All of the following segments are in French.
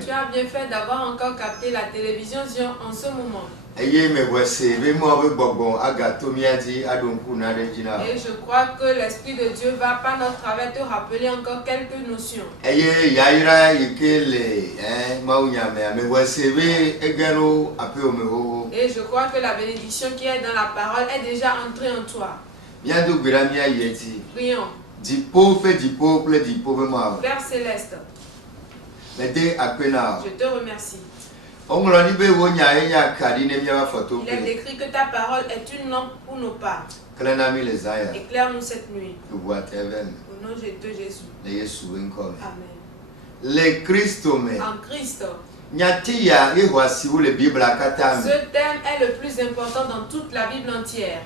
Tu as bien fait d'avoir encore capté la télévision Zion en ce moment. Et je crois que l'Esprit de Dieu va par notre travail te rappeler encore quelques notions. Et je crois que la bénédiction qui est dans la parole est déjà entrée en toi. Prions. Père céleste, je te remercie. Il est écrit que ta parole est une lampe pour nos pas. Éclaire-nous cette nuit. Au nom de Jésus. Amen. En Christ. Ce thème est le plus important dans toute la Bible entière.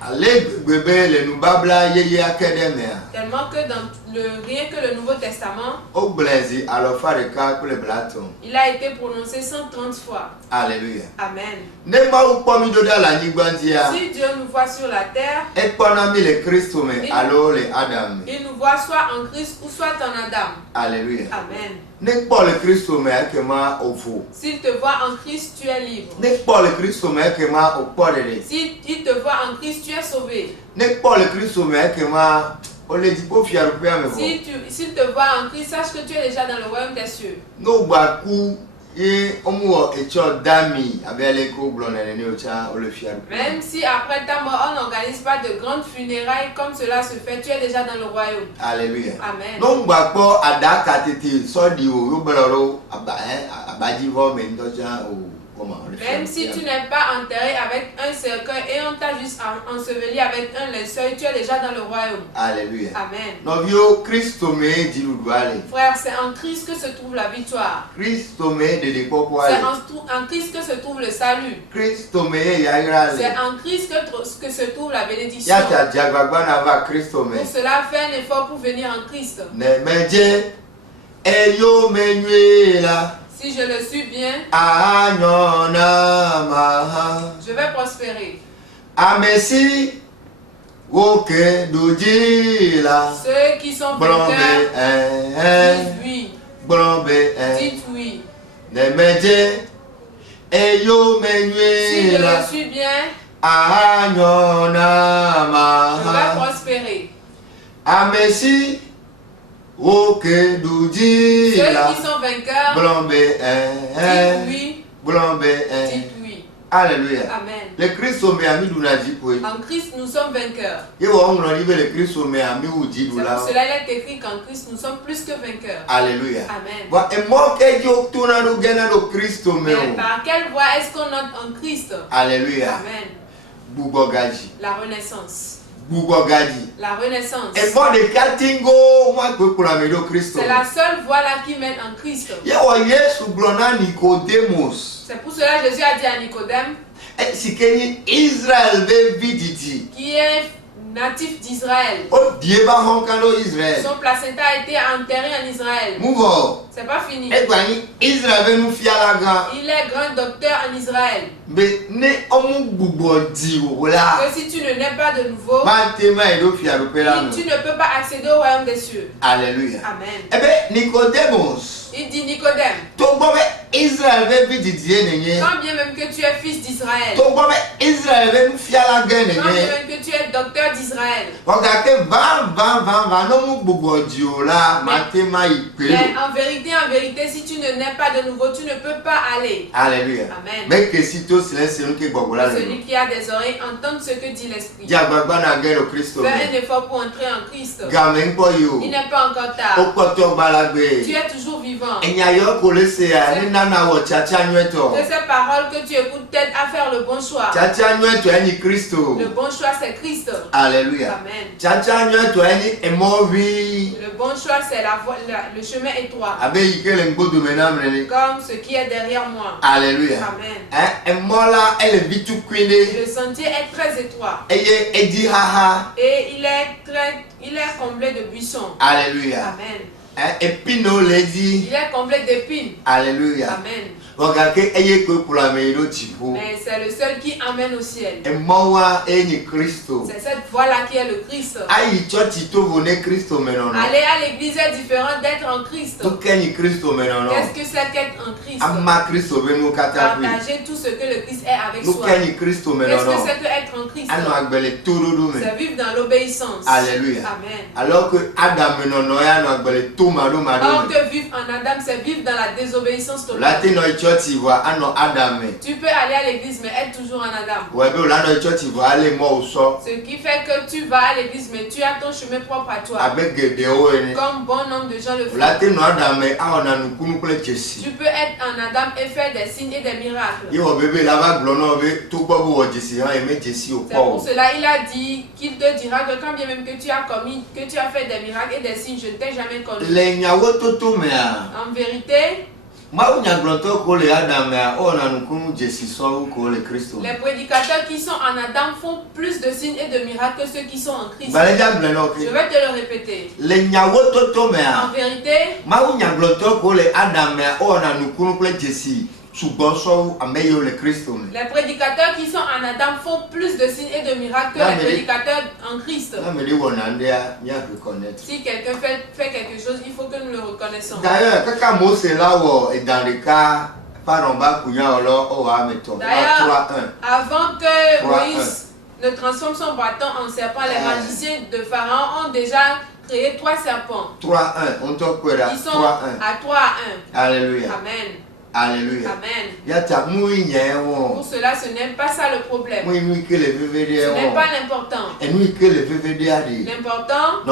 Tellement que dans rien que le Nouveau Testament, il a été prononcé 130 fois. Alléluia. Amen. Si Dieu nous voit sur la terre, il nous voit soit en Christ ou soit en Adam. Alléluia. Amen. S'il te voit en Christ, tu es libre. S'il te voit en Christ, tu es sauvé. S'il te voit en Christ, sache que tu es déjà dans le royaume des cieux. Même si après ta mort, on n'organise pas de grandes funérailles comme cela se fait, tu es déjà dans le royaume. Alléluia. Amen. Même si tu n'es pas enterré avec un cercueil et on t'a juste enseveli avec un linceul, tu es déjà dans le royaume. Alléluia. Amen. Frère, c'est en Christ que se trouve la victoire. C'est en Christ que se trouve le salut. C'est en Christ que se trouve la bénédiction. Pour cela, fais un effort pour venir en Christ. Si je le suis bien, je vais prospérer. Ceux qui sont vainqueurs, disent oui. Dites oui. Si je le suis bien, je vais prospérer. Ceux qui sont vainqueurs, dites oui. Dites oui. Alléluia. Amen. Le Christ en Christ, nous sommes vainqueurs. C'est pour cela il est écrit qu'en Christ, nous sommes plus que vainqueurs. Alléluia. Amen. Mais par quelle voie est-ce qu'on entre en Christ? Alléluia. Amen. La renaissance. La renaissance. C'est la seule voie là qui mène en Christ. C'est pour cela que Jésus a dit à Nicodème, qui est natif d'Israël, son placenta a été enterré en Israël. C'est pas fini. Il est grand docteur en Israël. Que si tu ne nais pas de nouveau, tu ne peux pas accéder au royaume des cieux. Alléluia. Amen. Il dit Nicodème, quand bien même que tu es fils d'Israël, quand bien même que tu es docteur d'Israël, mais en vérité, si tu ne nais pas de nouveau, tu ne peux pas aller. Alléluia. Amen. Celui qui a des oreilles entende ce que dit l'Esprit. Fais un effort pour entrer en Christ. Il n'est pas encore tard. Tu es toujours vivant. Que ces paroles que tu écoutes t'aident à faire le bon choix. Le bon choix, c'est Christ. Alléluia. Amen. Le bon choix, c'est le chemin étroit. Comme ce qui est derrière moi. Alléluia. Amen. Le sentier est très étroit. Et il est comblé de buissons. Alléluia. Amen. Il est comblé d'épines. Alléluia. Amen. Mais c'est le seul qui amène au ciel. C'est cette voie-là qui est le Christ. Aller à l'église est différent d'être en Christ. Qu'est-ce que c'est qu'être en Christ? Partager tout ce que le Christ est avec soi. Qu'est-ce que c'est qu'être en Christ? C'est vivre dans l'obéissance. Alléluia. Amen. Alors que Adam Or que vivre en Adam, c'est vivre dans la désobéissance totale. Tu peux aller à l'église mais être toujours en Adam. Ce qui fait que tu vas à l'église mais tu as ton chemin propre à toi. Comme bon nombre de gens le font. Tu peux être en Adam et faire des signes et des miracles. C'est pour cela il a dit qu'il te dira que quand bien même que tu as fait des miracles et des signes, je ne t'ai jamais connu. En vérité, les prédicateurs qui sont en Adam font plus de signes et de miracles que ceux qui sont en Christ. Je vais te le répéter. En vérité, les prédicateurs qui sont en Adam font plus de signes et de miracles que les prédicateurs en Christ. Si quelqu'un fait quelque chose, il faut que nous le reconnaissons. D'ailleurs, avant que Moïse ne transforme son bâton en serpent, les magiciens de Pharaon ont déjà créé 3 serpents. 3-1. Ils sont à 3-1. Alléluia. Amen. Alléluia. Amen. Pour cela, ce n'est pas ça le problème. Ce n'est pas l'important. L'important,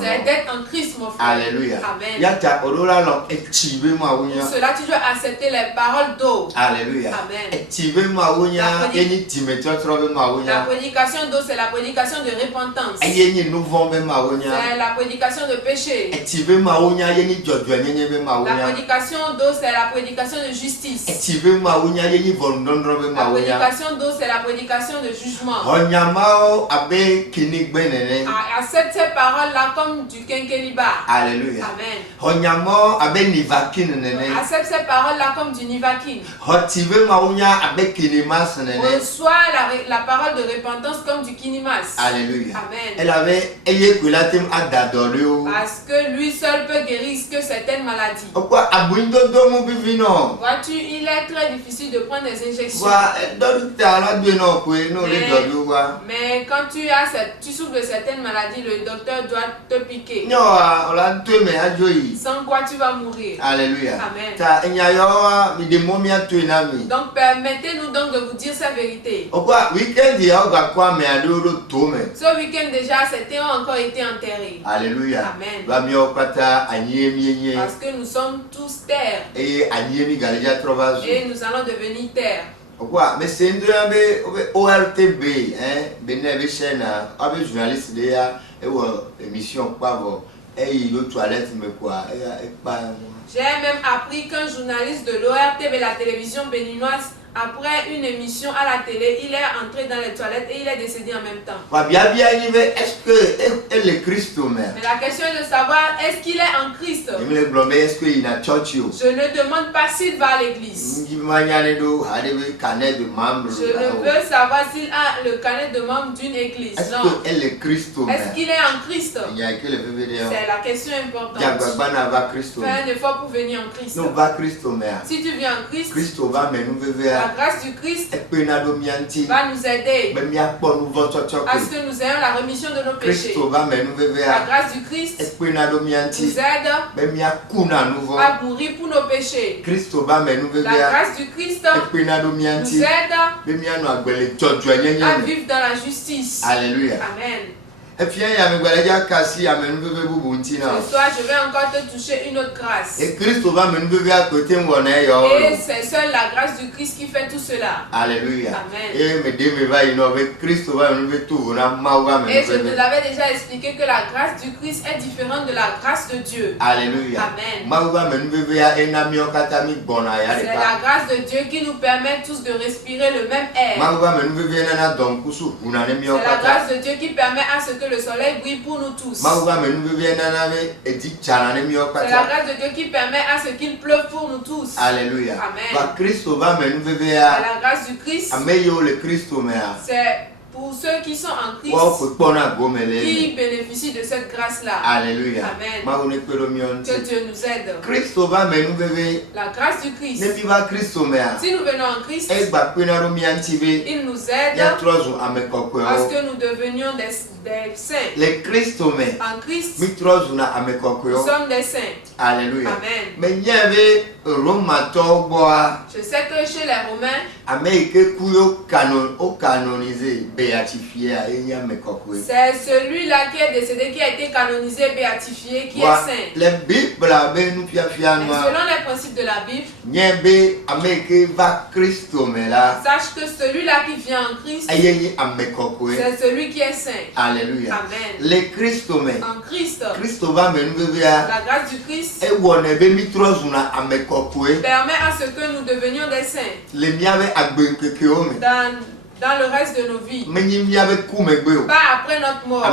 c'est d'être en Christ, mon frère. Alléluia. Amen. Pour cela, tu dois accepter les paroles d'eau. Alléluia. Amen. La prédication d'eau, c'est la prédication de repentance. C'est la prédication de péché. La prédication d'eau, c'est la prédication de justice. La prédication d'eau, c'est la prédication de jugement. Accepte ces paroles-là comme du quinqueliba. Alléluia. Amen. Accepte ces paroles-là comme du nivakin. Reçois la parole de repentance comme du kinimas. Alléluia. Amen. Parce que lui seul peut guérir que certaines maladies. Vois-tu, il est très difficile de prendre des injections. Mais quand tu souffres de certaines maladies, le docteur doit te piquer. Sans quoi tu vas mourir. Alléluia. Amen. Donc permettez-nous donc de vous dire sa vérité. Ce week-end déjà, certains ont encore été enterrés. Alléluia. Amen. Parce que nous sommes tous terre. Et nous allons devenir terre. Mais c'est une ORTB, chaîne, journaliste émission j'ai même appris qu'un journaliste de l'ORTB, la télévision béninoise, après une émission à la télé, il est entré dans les toilettes et il est décédé en même temps. Est-ce qu'elle est Christ? Mais la question est de savoir, est-ce qu'il est en Christ? Je ne demande pas s'il va à l'église. Je ne veux savoir s'il a le carnet de membre d'une église. Est-ce qu'elle est Christ? Est-ce qu'il est en Christ? C'est la question importante. Fais un effort pour venir en Christ. Si tu viens en Christ, la grâce du Christ va nous aider à ce que nous ayons la rémission de nos péchés. La grâce du Christ nous aide à mourir pour nos péchés. La grâce du Christ nous aide à vivre dans la justice. Alléluia. Amen. Ce soir, je vais encore te toucher une autre grâce. Et c'est seule la grâce du Christ qui fait tout cela. Alléluia. Amen. Et je vous avais déjà expliqué que la grâce du Christ est différente de la grâce de Dieu. Alléluia. Amen. C'est la grâce de Dieu qui nous permet tous de respirer le même air. C'est la grâce de Dieu qui permet à ce que le soleil brille pour nous tous. C'est la grâce de Dieu qui permet à ce qu'il pleuve pour nous tous. Alléluia. Amen. C'est la grâce du Christ. C'est pour ceux qui sont en Christ qui bénéficient de cette grâce-là. Alléluia. Amen. Que Dieu nous aide. La grâce du Christ. Si nous venons en Christ, il nous aide à ce que nous devenions des saints. En Christ, nous sommes des saints. Alléluia. Amen. Je sais que chez les Romains, c'est celui-là qui est décédé, qui a été canonisé, béatifié, qui est saint. Et selon les principes de la Bible, sache que celui-là qui vient en Christ, c'est celui qui est saint. Alléluia. Amen. Les Christomé. En Christ, la grâce du Christ permet à ce que nous devenions des saints dans le reste de nos vies. Pas après notre mort.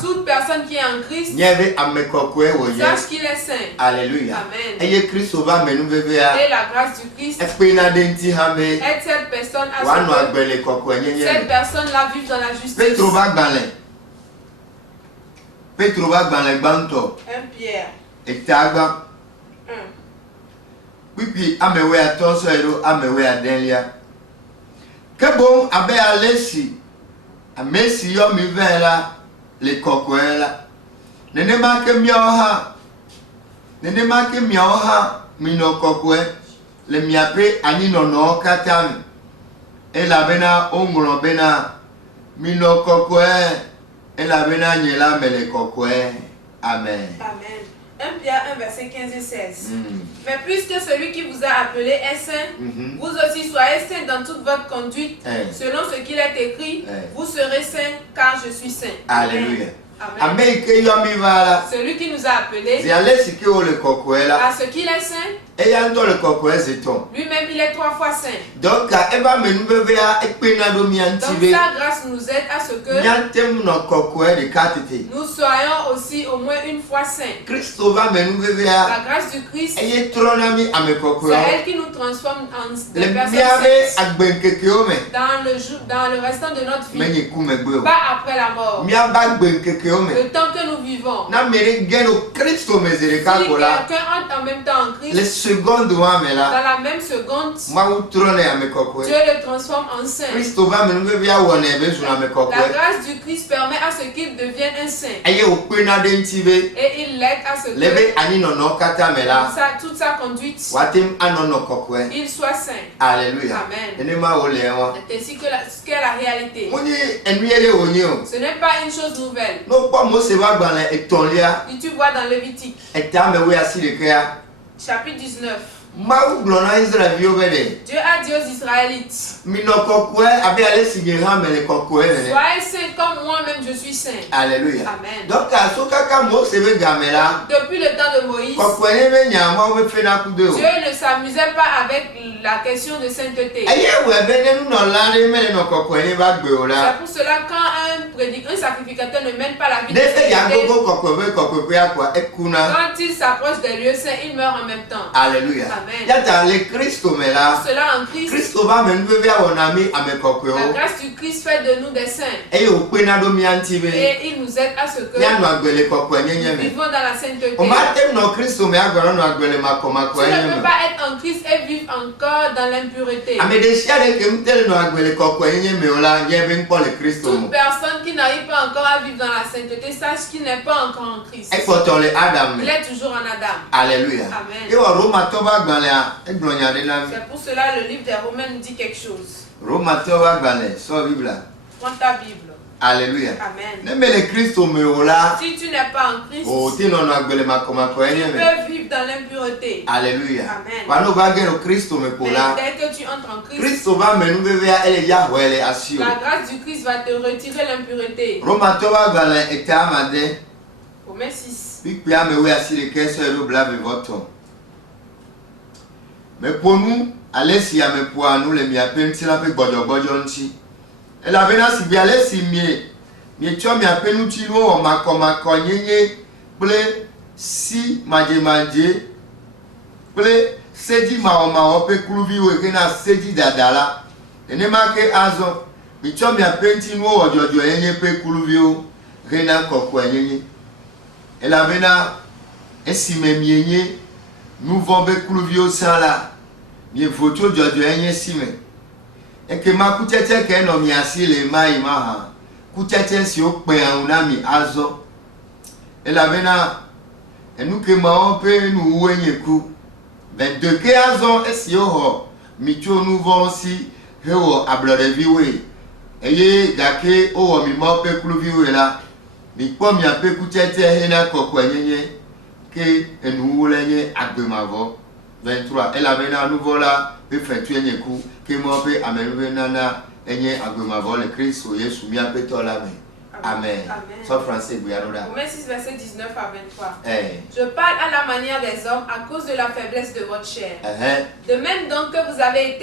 Toute personne qui est en Christ sache qu'il est saint. Alléluia. Amen. Et la grâce du Christ aide cette personne à ce que cette personne-là vive dans la justice. 1 Pierre. Et Taga. Oui, amewe atonso ero amewe adenlia. Que bon abe alesi. Amesi yo mi vela le kokoela. Nene make mioha. Nene make mioha mino kokwe. Le miape ani no katami. E la bena ongolo bena mino kokwe. E la bena nyela mele kokwe. Amen. Amen. 1 Pierre 1 verset 15 et 16. Mais puisque celui qui vous a appelé est saint, vous aussi soyez saints dans toute votre conduite, selon ce qu'il est écrit, vous serez saints car je suis saint. Alléluia. Amen. Celui qui nous a appelés à ce qu'il est saint, lui-même il est 3 fois saint. Donc sa grâce nous aide à ce que nous soyons aussi au moins une fois saints. La grâce du Christ, c'est elle qui nous transforme en des personnes saintes dans le restant de notre vie, pas après la mort. Le temps que nous vivons, si quelqu'un entre en même temps en Christ, dans la même seconde, Dieu le transforme en saint. La grâce du Christ permet à ce qu'il devienne un saint. Et il l'aide à ce que toute sa conduite, il soit saint. Alléluia. Amen. C'est ainsi que qu'est la réalité. Ce n'est pas une chose nouvelle. Et tu vois dans Lévitique, chapitre 19, Dieu a dit aux Israélites, soyez saints comme moi-même je suis saint. Alléluia. Amen. Donc, depuis le temps de Moïse, Dieu ne s'amusait pas avec la question de sainteté. C'est pour cela quand un sacrificateur ne mène pas la vie de sainteté, quand il s'approche des lieux saints, il meurt en même temps. Alléluia. Amen. Pour cela en Christ, la grâce du Christ fait de nous des saints. Et il nous aide à ce que nous vivons dans la sainteté. Tu ne peux pas être en Christ et vivre encore dans l'impureté. Toute personne qui n'arrive pas encore à vivre dans la sainteté sache qu'il n'est pas encore en Christ. Il est toujours en Adam. Alléluia. Amen. C'est pour cela le livre des Romains nous dit quelque chose. Prends ta Bible. Alléluia. Amen. Si tu n'es pas en Christ, tu peux vivre dans l'impureté. Alléluia. Amen. Mais dès que tu entres en Christ, la grâce du Christ va te retirer l'impureté. Romains 6. Mais pour nous, allez si nous les miapens, si la fait bojo nchi. Et la bena si bien allez si mieux. mietio mi apenu tino o makoma nyenye ple si madje ple seji ma pe kuluvi we na seji dadala ene make azo mietio mi apenti no o jojo yenye pe kuluvi o rena kokwa yenye elavena esime mienye nous vombe kuluvi o sala mi voto jojo yenye sime eke makutete ke no mi asile mai maha kutete si o pe una mi azo elavena enuke ma pe nu wenye ku 22 ke azo esi oho mi cho nu vo si hewo ablorevi we eye gake owo mi ma pe kuluvi we la mi po mi ape kutete hena kokwa nyenye ke enu wolenye agbemavo 23 elavena nouveau la pe fetu enye ku ke mo pe amenwe nana enye agbemavo le Christ o Yesu mi ape to la me. Amen. Soit français, Romains 6, verset 19 à 23. Je parle à la manière des hommes à cause de la faiblesse de votre chair. De même donc que vous avez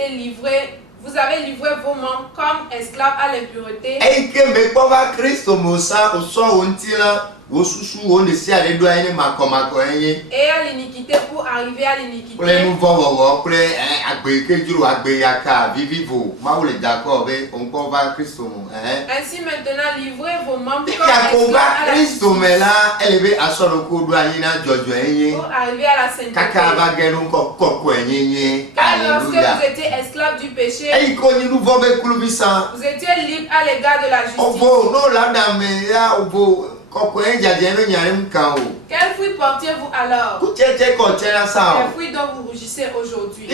livré vos membres comme esclaves à l'impureté. Et que me pova Christ au mosa au so ontila wo susu wo ne si ale do ene makomako enye. Et à l'iniquité pour arriver à l'iniquité. Pour nous voir pour agbe kejuru agbe yaka vivivo. Ma ou le d'accord be on pova Christ au mo. Ainsi maintenant livrez vos membres comme esclaves à Christ au mela elebe asoro ko do anyina jojo enye. Pour arriver à la sainteté. Kaka ba genu kokko enye. Car lorsque vous étiez esclaves du péché, vous étiez libre à l'égard de la justice. Quel fruit portiez-vous alors? Quel fruit dont vous rougissez aujourd'hui?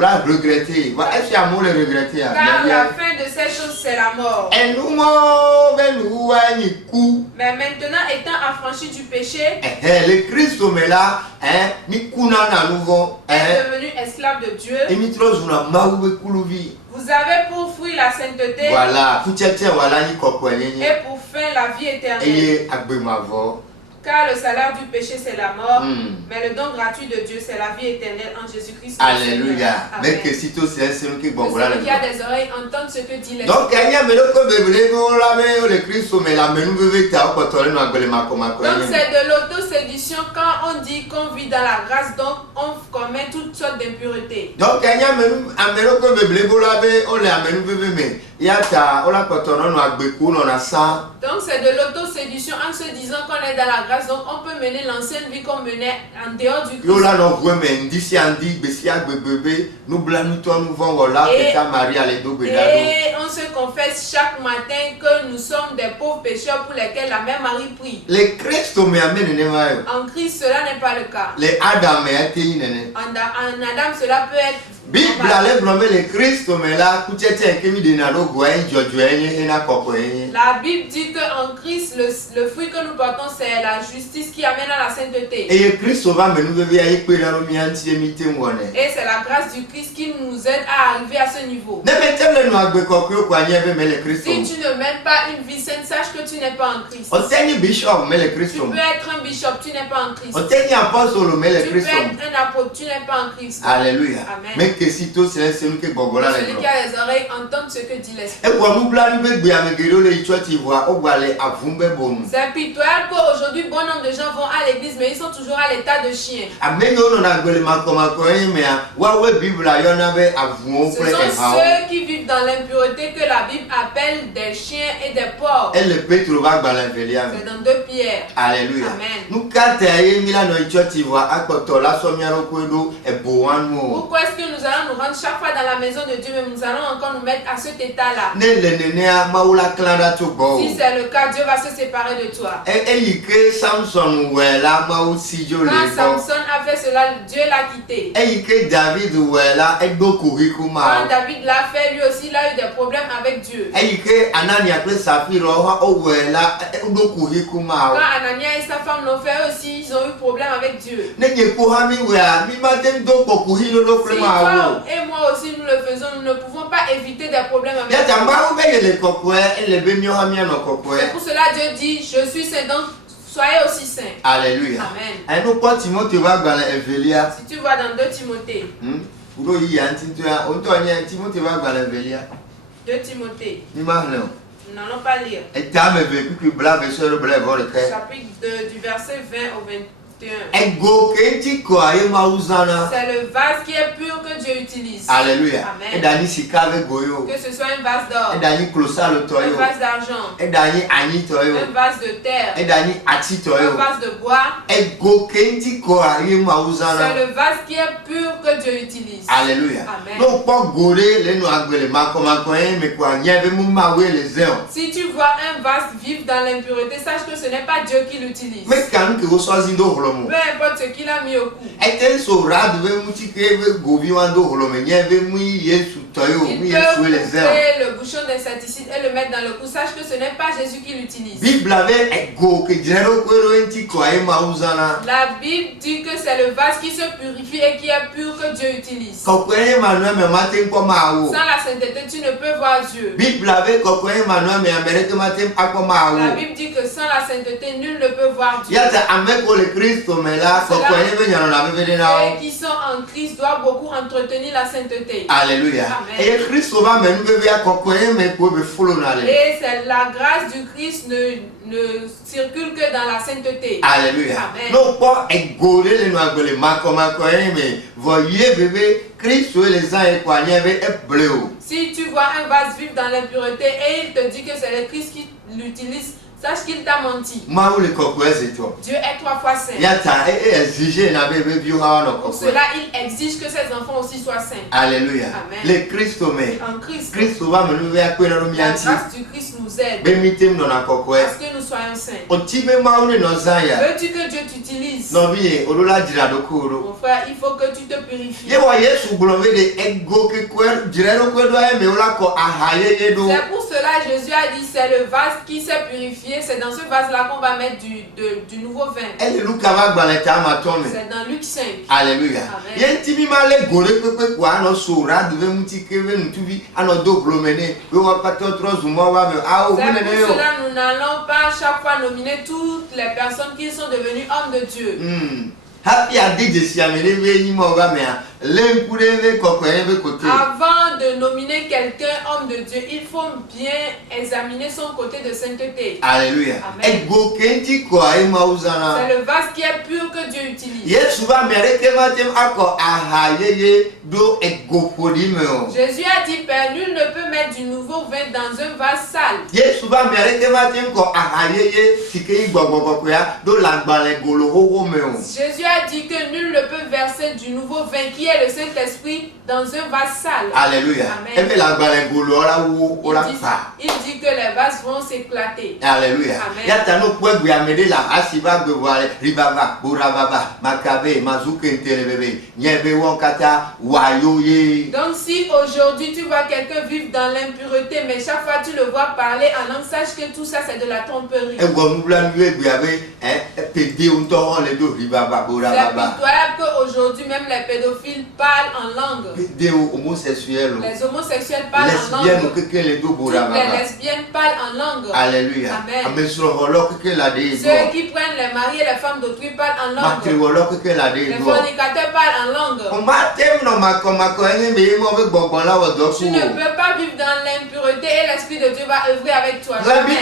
la regretter. Est-ce qu'il y a mot le regretter? Car la fin de ces choses, c'est la mort. Mais maintenant, étant affranchi du péché, le Christ est là, est devenu esclave de Dieu. Vous avez pour fruit la sainteté. Voilà. Et pour fin la vie éternelle. Car le salaire du péché c'est la mort, mais le don gratuit de Dieu c'est la vie éternelle en Jésus-Christ. Alléluia. Mais que si tout c'est celui qui a des oreilles entende ce que dit l'Esprit. Donc il y a le Christ mais la menu donc c'est de l'autosédition quand on dit qu'on vit dans la grâce, donc on commet toutes sortes d'impuretés. Donc il y a menu donc c'est de l'autosédition en se disant qu'on est dans la grâce, donc on peut mener l'ancienne vie qu'on menait en dehors du Christ. Et on se confesse chaque matin que nous sommes des pauvres pécheurs pour lesquels la mère Marie prie. En Christ cela n'est pas le cas. En Adam cela peut être Bible allait blâmer le Christ mais là la Bible dit que en Christ le fruit que nous portons c'est la justice qui amène à la sainteté. Et Christ va nous et c'est la grâce du Christ qui nous aide à arriver à ce niveau. Si tu ne mènes pas une vie sainte, sache que tu n'es pas en Christ. Tu peux être un bishop, tu n'es pas en Christ. Tu peux être un apôtre, tu n'es pas en Christ. Alléluia. Amen. Celui qui a les oreilles entende ce que dit l'Esprit. C'est pitoyable qu'aujourd'hui bon nombre de gens vont à l'église mais ils sont toujours à l'état de chiens. Ce sont ceux qui vivent dans l'impureté que la Bible appelle des chiens et des porcs. C'est dans 2 Pierre. Alléluia. Amen. Pourquoi est-ce que nous allons nous rendre chaque fois dans la maison de Dieu, mais nous allons encore nous mettre à cet état-là? Si c'est le cas, Dieu va se séparer de toi. Quand Samson a fait cela, Dieu l'a quitté. Quand David l'a fait, lui aussi, il a eu des problèmes avec Dieu. Quand Anania et sa femme l'ont fait aussi, ils ont eu problème avec Dieu. Si toi et moi aussi nous le faisons, nous ne pouvons pas éviter des problèmes avec Dieu. C'est pour cela Dieu dit, je suis saint, donc soyez aussi saints. Alléluia. Amen. Si tu vois dans 2 Timothée. 2 Timothée. Nous n'allons pas lire. Chapitre 2 du verset 20 au 21. C'est le vase qui est pur que Dieu utilise. Alléluia. Amen. Que ce soit un vase d'or, un vase d'argent, un vase de terre, un vase de bois. C'est le vase qui est pur que Dieu utilise. Alléluia. Amen. Si tu vois un vase vivre dans l'impureté, sache que ce n'est pas Dieu qui l'utilise. Peu importe ce qu'il a mis au cou. Il peut couper le bouchon d'insecticide et le mettre dans le cou. Sache que ce n'est pas Jésus qui l'utilise. La Bible dit que c'est le vase qui se purifie et qui est pur que Dieu utilise. Sans la sainteté, tu ne peux voir Dieu. La Bible dit que sans la sainteté, nul ne peut voir Dieu. Ceux qui sont en Christ doivent beaucoup entretenir la sainteté. Alléluia. Amen. Et c'est la grâce du Christ ne circule que dans la sainteté. Alléluia. Amen. Si tu vois un vase vivre dans l'impureté et il te dit que c'est le Christ qui l'utilise, sache qu'il t'a menti. Dieu est 3 fois saint. Pour cela, il exige que ses enfants aussi soient saints. Alléluia. Amen. Les Christ, en Christ, la grâce du Christ nous aide parce que nous soyons saints. Veux-tu que Dieu t'utilise? Mon frère, il faut que tu te purifies. C'est pour cela que Jésus a dit c'est le vase qui s'est purifié. C'est dans ce vase-là qu'on va mettre du nouveau vin. C'est dans Luc 5. Alléluia. Amen. C'est pour cela nous n'allons pas chaque fois nominer toutes les personnes qui sont devenues hommes de Dieu. Avant de nominer quelqu'un homme de Dieu, il faut bien examiner son côté de sainteté. Alléluia. Amen. C'est le vase qui est pur que Dieu utilise. Jésus a dit, Père, nul ne peut mettre du nouveau vin dans un vase sale. Jésus a dit que nul ne peut verser du nouveau vin qui est le Saint-Esprit dans un vase sale. Alléluia. Amen. Il dit que les vases vont s'éclater. Alléluia. Amen. Donc si aujourd'hui tu vois quelqu'un vivre dans l'impureté, mais chaque fois tu le vois parler en langue, sache que tout ça c'est de la tromperie. C'est pitoyable qu'aujourd'hui même les pédophiles parlent en langue. Les homosexuels parlent en langue. Toutes les lesbiennes parlent en langue. Alléluia. Amen. Ceux qui prennent les maris et les femmes d'autrui parlent en langue. Les fornicateurs parlent en langue. Tu ne peux pas vivre dans l'impureté et l'Esprit de Dieu va œuvrer avec toi. Lis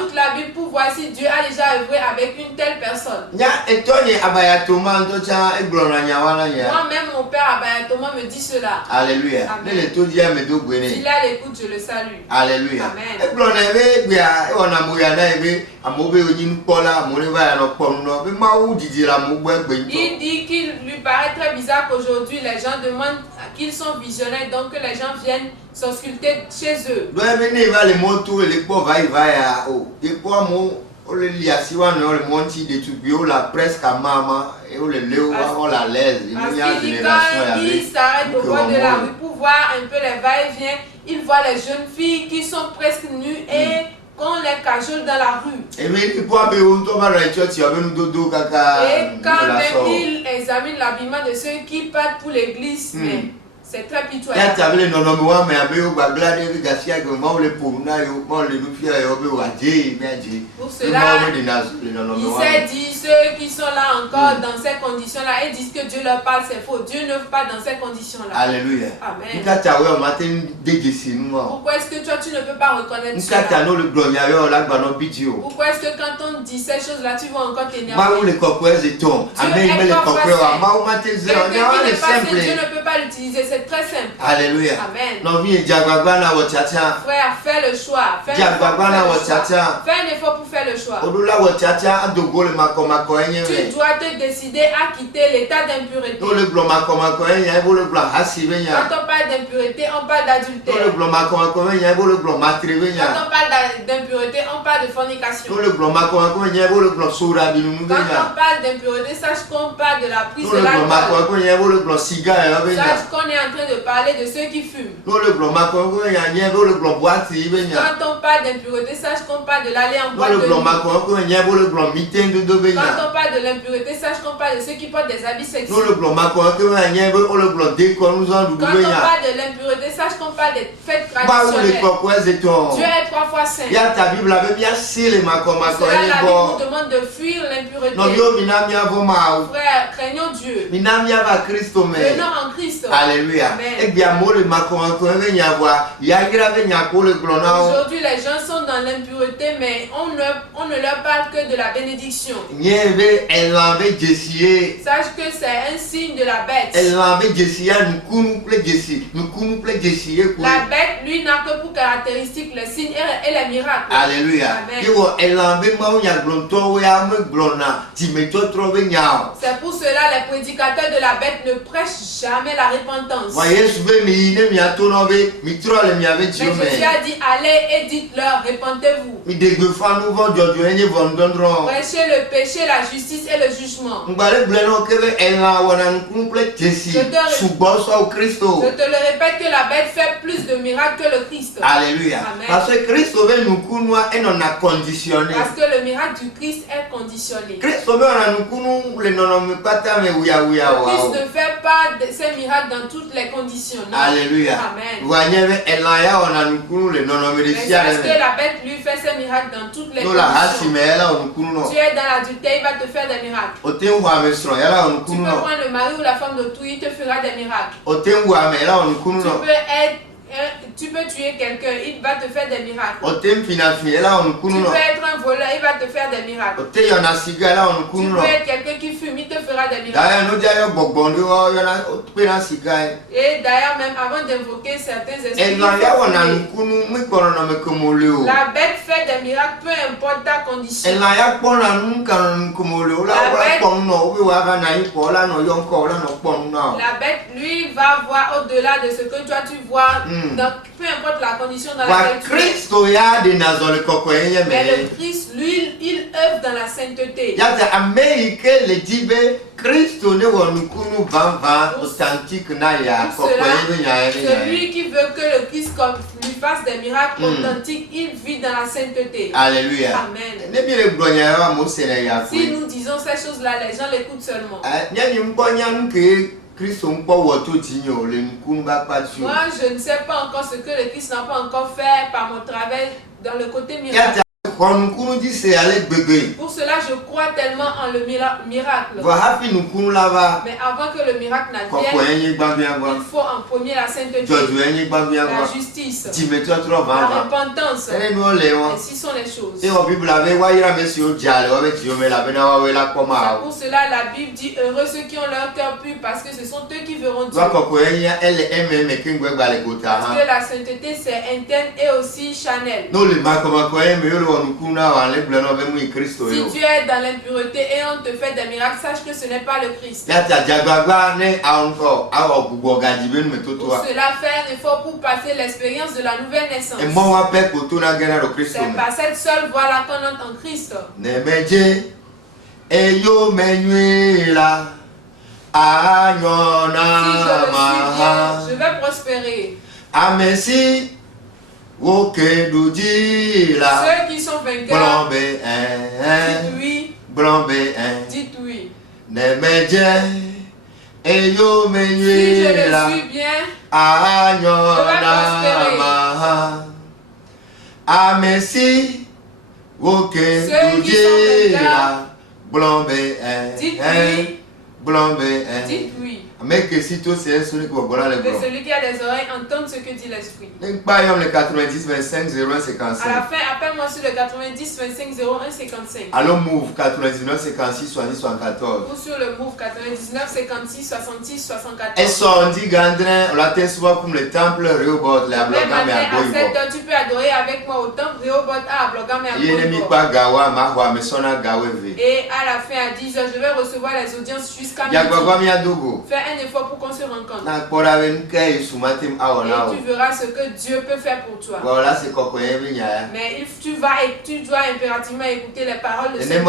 toute la Bible pour voir si Dieu a déjà œuvré avec une telle personne. Moi-même, mon père Abayatoma me dit cela. Alléluia. S'il a l'écoute, je le salue. Alléluia. Amen. Il dit qu'il lui paraît très bizarre qu'aujourd'hui les gens demandent qu'ils sont visionnaires, donc que les gens viennent s'ausculter chez eux. Il s'arrête au bord de la rue pour voir un peu les va-et-vient. Il voit les jeunes filles qui sont presque nues et qu'on les cajole dans la rue. Et quand même il examine l'habillement de ceux qui partent pour l'église, mais C'est très pitoyable. Pour cela, il s'est dit, ceux qui sont là encore dans ces conditions-là et disent que Dieu leur parle, c'est faux. Dieu ne veut pas dans ces conditions-là. Alléluia. Amen. Pourquoi est-ce que toi tu ne peux pas reconnaître cela? Pourquoi est-ce que quand on dit ces choses-là, tu vas encore t'énerver? Dieu ne peut pas l'utiliser, c'est très simple. Alléluia. Amen. Frère, fais le choix. Fais un effort pour faire le choix. Tu dois te décider à quitter l'état d'impureté. Quand on parle d'impureté, on parle d'adultère. Quand on parle d'impureté, on parle de fornication. Quand on parle d'impureté, sache qu'on parle de la prise de l'alcool. Sache qu'on est en train de parler de ceux qui fument. Quand on parle d'impureté, sache qu'on parle de l'aller en boîte de nuit. Quand on parle de l'impureté, sache qu'on parle de ceux qui portent des habits sexuels. Quand on parle de l'impureté, sache qu'on parle des fêtes traditionnelles. Dieu est 3 fois saint. Cela, la Bible nous demande de fuir l'impureté. Frère, craignons Dieu. Venons en Christ. Alléluia. Aujourd'hui, les gens sont dans l'impureté, mais on ne leur parle que de la bénédiction. Sache que c'est un signe de la bête. La bête, lui, n'a que pour caractéristique les signes et les miracles. Alléluia. C'est pour cela les prédicateurs de la bête ne prêchent jamais la repentance. Mais Jésus a dit, allez et dites-leur, repentez-vous. Prêchez le péché, la justice et le jugement. Je te le répète que la bête fait plus de miracles que le Christ. Amen. Parce que le miracle du Christ est conditionné. Le Christ ne fait pas ces miracles dans toutes les conditions. Non? Alléluia. Amen. Mais est-ce que la bête lui fait ses miracles dans toutes les conditions? Tu es dans l'adultère, il va te faire des miracles. Tu peux prendre le mari ou la femme d'autrui, il te fera des miracles. Tu peux tuer quelqu'un, il va te faire des miracles. Tu peux être un voleur, il va te faire des miracles. Tu peux être quelqu'un qui fume, il te fera des miracles. Et d'ailleurs, même avant d'invoquer certains esprits, la bête fait des miracles, peu importe ta condition. La bête, lui, va voir au-delà de ce que toi tu vois. Donc, peu importe la condition dans laquelle tu es. Mais le Christ, lui, il œuvre dans la sainteté. Celui qui veut que le Christ lui fasse des miracles authentiques, il vit dans la sainteté. Alléluia. Amen. Si nous disons ces choses-là, les gens l'écoutent seulement. Moi, je ne sais pas encore ce que le Christ n'a pas encore fait par mon travail dans le côté miracle. Pour cela, je crois tellement en le miracle. Mais avant que le miracle n'advienne, il faut en premier la sainteté, la justice, la repentance. Ainsi sont les choses. C'est pour cela la Bible dit heureux ceux qui ont leur cœur pur parce que ce sont eux qui verront Dieu. Parce que la sainteté c'est interne et aussi charnelle. Si tu es dans l'impureté et on te fait des miracles, sache que ce n'est pas le Christ. Pour cela, fais un effort pour passer l'expérience de la nouvelle naissance. C'est par cette seule voie-là qu'on entre en Christ. Si je le suis bien, je vais prospérer. Ceux qui sont vainqueurs, dites oui. Dites oui. Si je le suis bien, je vais prospérer. Amesi woke dites oui. Que celui qui a des oreilles entende ce que dit l'esprit. Le 90 25 01 55. À la fin, appelle-moi sur le 90 25 01 55. Allons move 99 56 70 74. Ou sur le move 99 56 66 74. Et son dit Gandrin, on l'a souvent comme le temple Rehoboth, la blogame à Goïbo. Tu peux adorer avec moi au temple Rehoboth à blogame à Goïbo. Et à la fin à 10h, je vais recevoir les audiences jusqu'à midi. Fais un effort pour qu'on se rencontre. Et tu verras ce que Dieu peut faire pour toi. Mais tu dois impérativement écouter les paroles de Dieu. C'est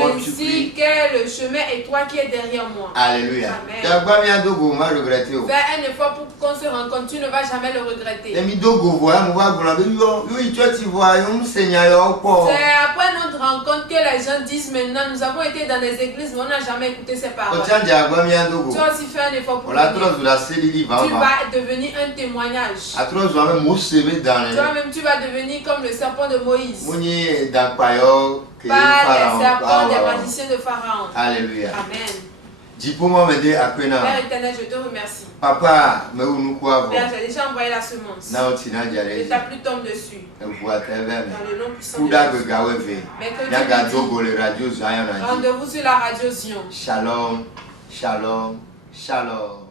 ainsi que le chemin est toi qui es derrière moi. Alléluia. Amen. Fais un effort pour qu'on se rencontre. Tu ne vas jamais le regretter. C'est après notre rencontre que les gens disent maintenant, nous avons été dans des églises mais on n'a jamais écouté ces paroles. Tu as aussi fait un effort pour venir. Tu vas devenir un témoignage. Toi-même tu vas devenir comme le serpent de Moïse. Pas les serpents des magiciens de Pharaon. Alléluia. Amen. Père éternel, je te remercie. Papa, Père, j'ai déjà envoyé la semence. Ne t'a plus tombe dessus. Dans le nom puissant de Jésus. Rendez-vous sur la radio Zion. Shalom, shalom, shalom.